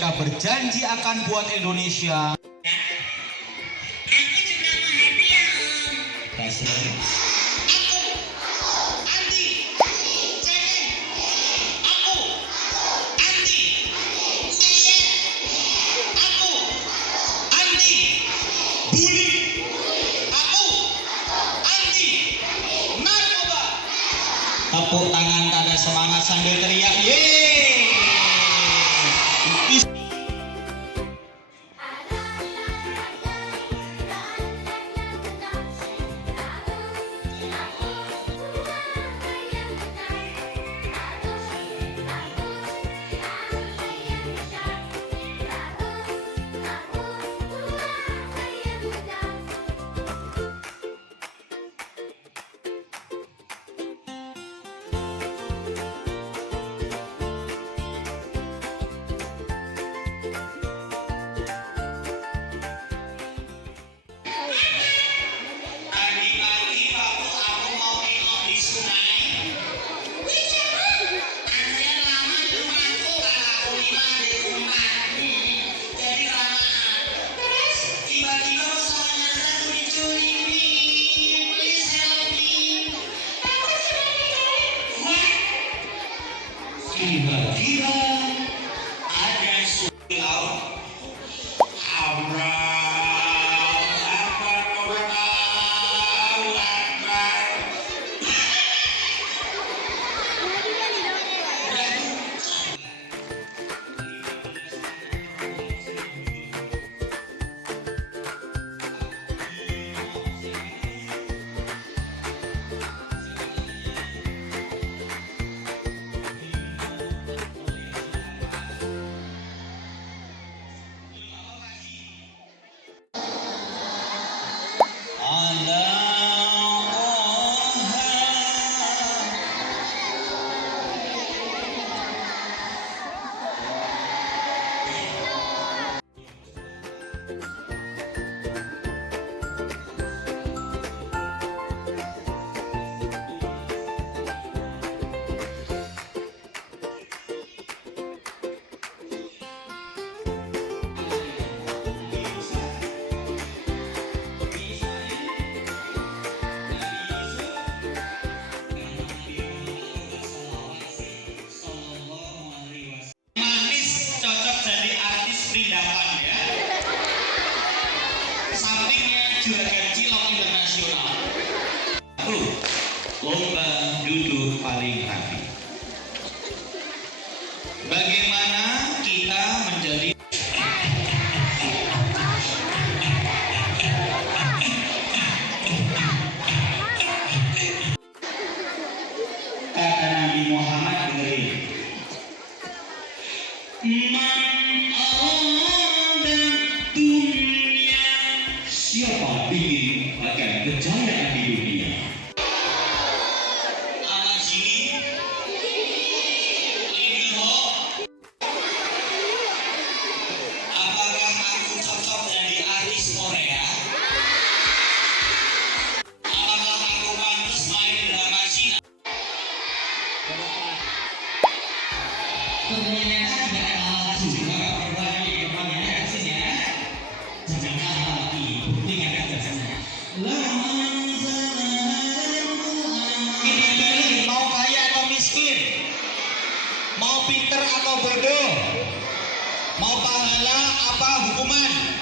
mereka berjanji akan buat Indonesia. Aku juga mau hadiah, Om. Kasih. Aku, Andi, Ceren. Aku, Andi, Nyayat. Aku, Andi, Bully. Aku, Andi, narkoba. Tepuk tangan tanda semangat sambil teriak yeay. Pagi-pagi waktu aku mau nengok di sungai. Antrian lama di rumahku karena aku 5 di rumah. Jadi lamaan. Terus tiba-tiba pasangan aku diculik. Please help me. What? Tiba-tiba ada suara laut. Manis cocok jadi artis perindapan ya. Sampingnya juragan cilok internasional. Lomba duduk paling rapi. Bagaimana kita menjadi kata Nabi Muhammad dengerin. Man arada dunia, siapa ingin akan kejayaan di dunia? Anak sini, ini ho. Apakah aku cocok jadi artis Korea? Apakah aku pantas main drama Cina? Ternyata tidak ada alasan juga perbuatan di depannya hasilnya. Jangan kalah lagi, buktikan gagasannya. Ini pilih mau kaya atau miskin, mau pinter atau bodoh, mau pahala apa hukuman.